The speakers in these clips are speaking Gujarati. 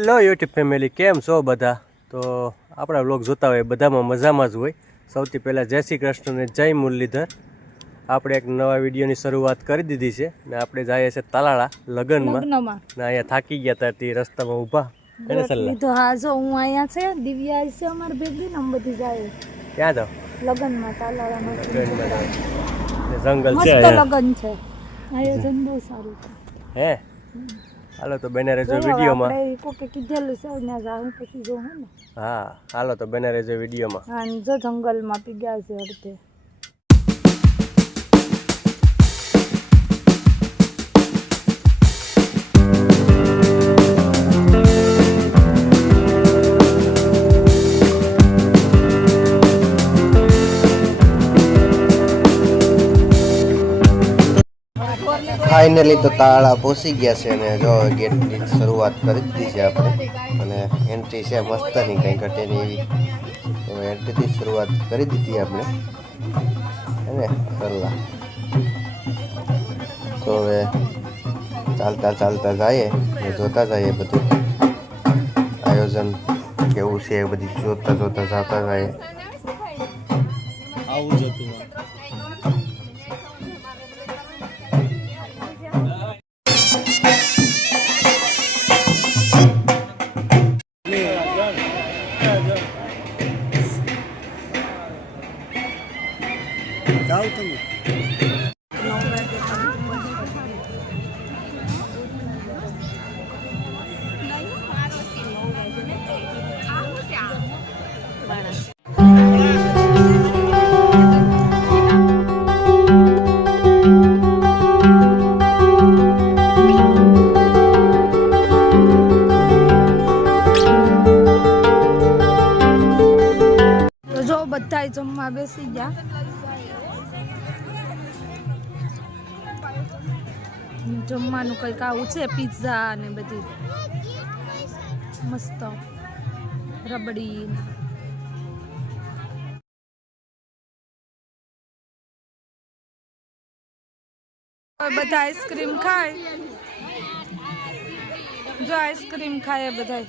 હેલો યુટ્યુબ ફેમિલી, કેમ છો બધા? તો આપણા વ્લોગ જોતા હોય બધામાં મજામાં જ હોય. સૌથી પહેલાં જય શ્રી કૃષ્ણ ને જય મુરલીધર. આપણે એક નવા વિડીયોની શરૂઆત કરી દીધી છે ને આપણે જઈએ છીએ તાલાળા લગ્નમાં ને અહીંયા થાકી ગયા હતા તે રસ્તામાં ઊભા એને સલ્લા તો હા જો હું અહીંયા છે દિવ્યા છે અમાર ભેગી ને બધી જાય ક્યાં જાવ? લગ્નમાં તાલાળામાં જંગલ છે, મસ્ત લગ્ન છે, આયોજન બહુ સારું છે. હે હાલો તો બને રહેજો વિડીયોમાં. આપણે કોકે કીધેલું છે ને જાઉં પછી જો હે ને. હા હાલો તો બને રહેજો વિડીયોમાં. હા જો જંગલમાં પી ગયા છે અડધે. ફાઇનલી તો તાળા પહોંચી ગયા છે અને જો ગેટની શરૂઆત કરી દીધી છે આપણે અને એન્ટ્રી છે મસ્તની કંઈ ઘટે નહીં એવી. તો એન્ટ્રીથી શરૂઆત કરી દીધી આપણે હે સલ્લા. તો હવે ચાલતા ચાલતા જઈએ જોતા જઈએ બધું આયોજન કેવું છે એ બધી જોતા જોતા જતા જઈએ. આવું જ હતું. જાઓ તમે. જો બધા જમવા બેસી ગયા. જમવાનું કંઈક આવું છે, પિઝા ને બધી મસ્ત રબડી. બધા આઈસ્ક્રીમ ખાય, જો આઈસ્ક્રીમ ખાય બધા.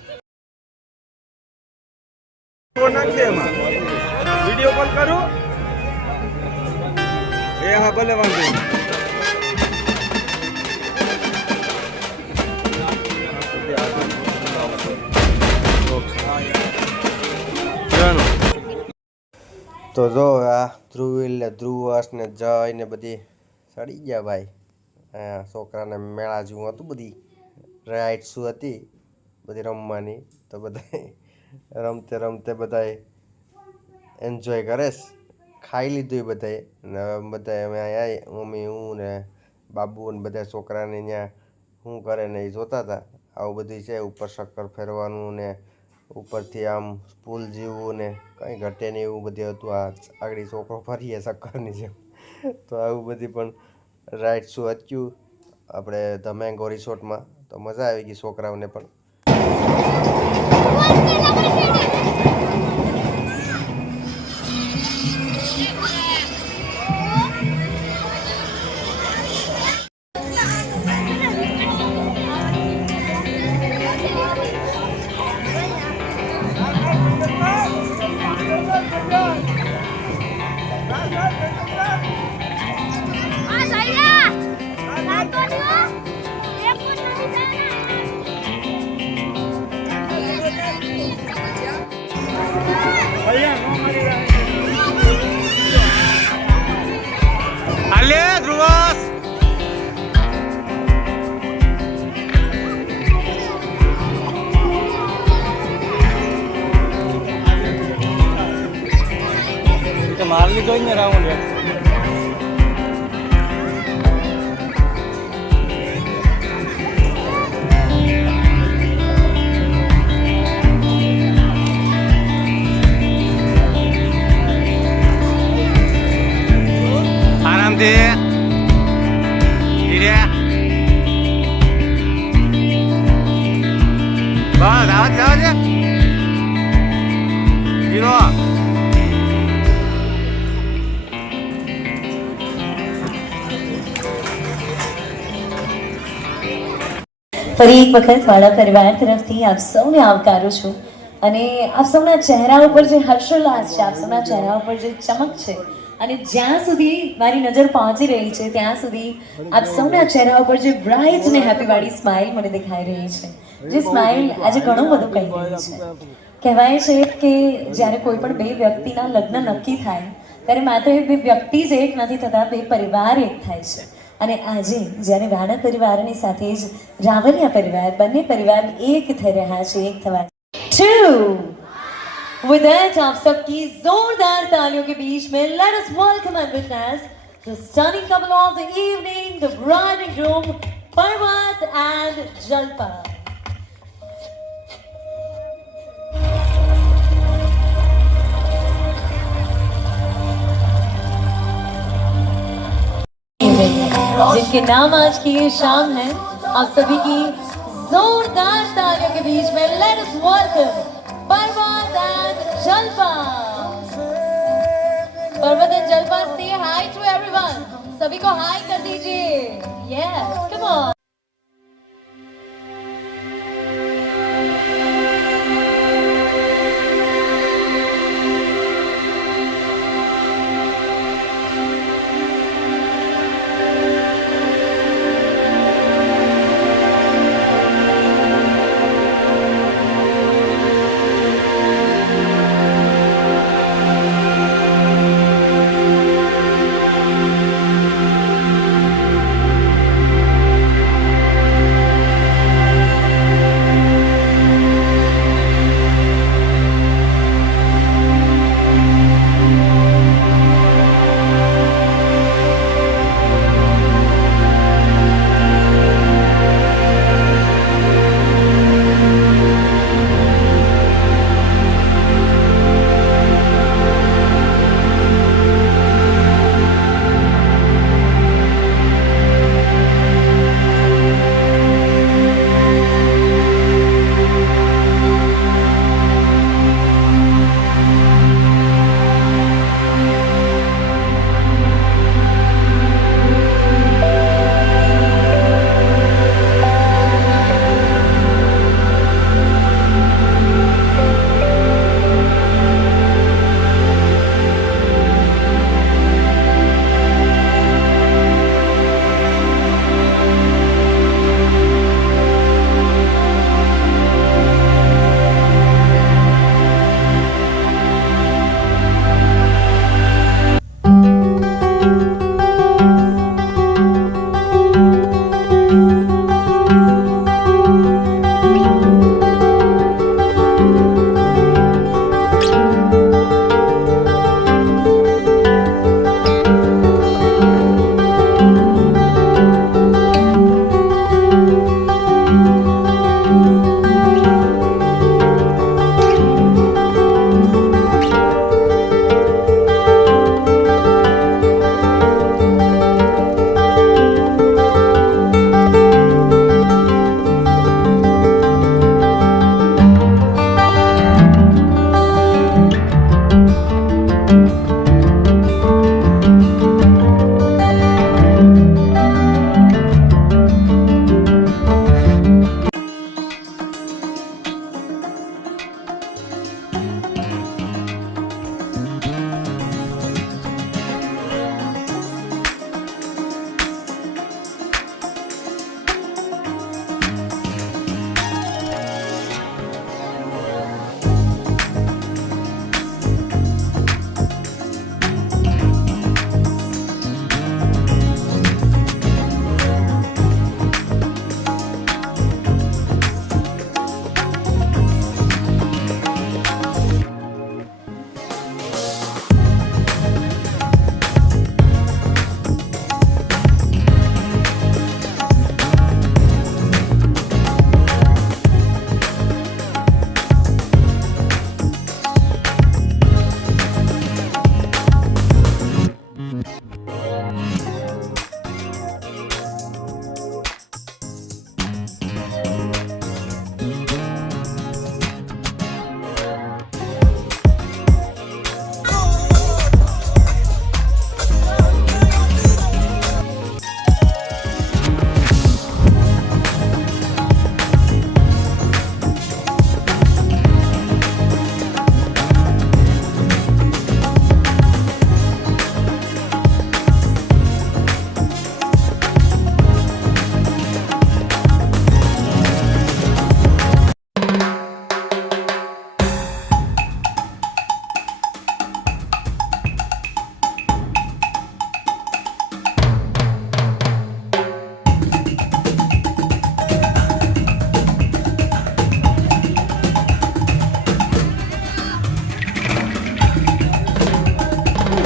વિડિયો કોલ કરું એ હા ભલે વાંધો તો જો આ ધ્રુવીલ ને ધ્રુવસ ને જય ને બધી સડી ગયા ભાઈ. છોકરાને મેળા જેવું હતું, બધી રાઇડ્સ હતી બધી રમવાની. તો બધા રમતે રમતે બધાએ એન્જોય કરે. ખાઈ લીધું એ બધાએ ને હવે બધા અમે અહીંયા મમ્મી હું ને બાબુ ને બધા છોકરાને ત્યાં શું કરે ને એ જોતા હતા. આવું બધું છે, ઉપર શક્કર ફેરવાનું ને ઉપરથી આમ પુલ જેવું ને કંઈ ઘટે નહીં એવું બધું હતું. આ આગળ છોકરો ફરીએ શક્કરની જેમ. તો આવું બધી પણ રાઇડ શું હતું આપણે ધ મેંગો રિસોર્ટમાં. તો મજા આવી ગઈ છોકરાઓને પણ. હાલે ધ્રુવસ મારલી જોઈને રાઉન્ડ આરામથી ધીરે બસ આવા જ હીરો. ફરી એક વખત વાળા પરિવાર તરફથી આપ સૌને આવકારું છું અને આપ સૌના ચહેરા ઉપર જે હર્ષોલ્લાસ છે, આપ સૌના ચહેરા ઉપર જે ચમક છે અને જ્યાં સુધી મારી નજર પહોંચી રહી છે ત્યાં સુધી આપ સૌના ચહેરા ઉપર જે બ્રાઇટ અને હેપી વાળી સ્માઇલ મને દેખાઈ રહી છે, જે સ્માઇલ આજે ઘણું બધું કહી રહી છે. કહેવાય છે કે જ્યારે કોઈ પણ બે વ્યક્તિના લગ્ન નક્કી થાય ત્યારે માત્ર એ બે વ્યક્તિ જ એક નથી થતા, બે પરિવાર એક થાય છે. અને આજે જ્યારે વાળા પરિવારની સાથે જ રાવલિયા પરિવાર, બંને પરિવાર એક થઈ રહ્યા છે, એક થવા With that, आप सबकी जोरदार तालियों के बीच में let us welcome and witness the stunning couple of the evening, the bride and groom, Parvat and Jalpa. जिनके नाम आज की ये शाम है, आप सभी की जोरदार तालियों के बीच में let us welcome Parvat and Jalpa. Parvat and Jalpa, say hi to everyone. सभी को हाय कर दीजिए. Yes, come on.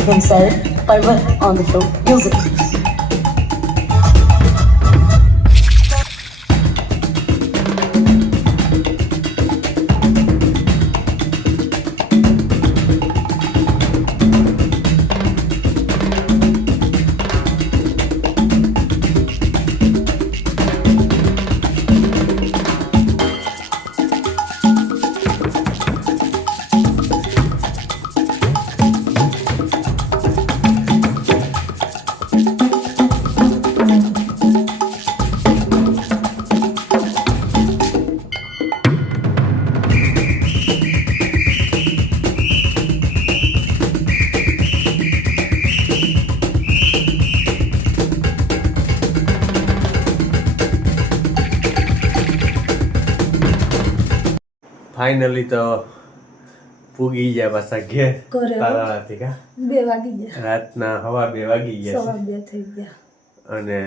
himself. Parvat on the floor. Music. Finally તો પૂગી ગયા પાછા ઘેર ઘરે હો. તારાથી કા 2 વાગી ગયા, રાતના 2:30 વાગી ગયા સવા છે 2 થઈ ગયા. અને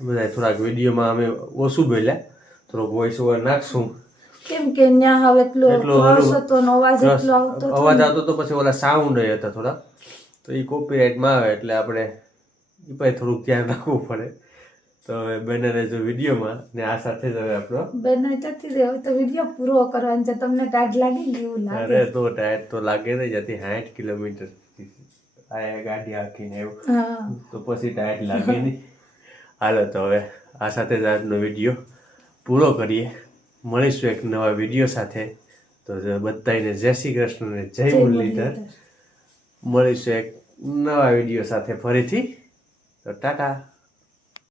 બધા થોડાક વિડીયોમાં અમે ઓછું બોલ્યા, થોડોક વોઇસ ઓવર નાખશું. કેમ કે ન્યા હવે એટલો એટલો રસ હલો. હતો ને અવાજ એટલો આવતો હતો અવાજ ને. આવતો તો પછી ઓલા સાઉન્ડ હતા થોડા, તો એ કોપીરાઇટમાં આવે એટલે આપણે એ પછી થોડુંક ધ્યાન રાખવું પડે. તો હવે બને રહેજો વિડીયોમાં ને આ સાથે જ હવે આપણો બેન જતી રહે, હવે તો વિડીયો પૂરો કરવાનો છે. તમને ટાઈટ લાગી ગયું લાગે? અરે તો ટાયર તો લાગે ને જતી 60 કિલોમીટર આ ગાડી આખીને એવું હા, તો પછી ટાયર લાગે નહીં. હાલો તો હવે આ સાથે જ આજનો વિડીયો પૂરો કરીએ. મળીશું એક નવા વિડીયો સાથે. તો બધાને જય શ્રી કૃષ્ણ ને જય મુરલીધર. મળીશું એક નવા વિડીયો સાથે ફરીથી. તો ટાટા.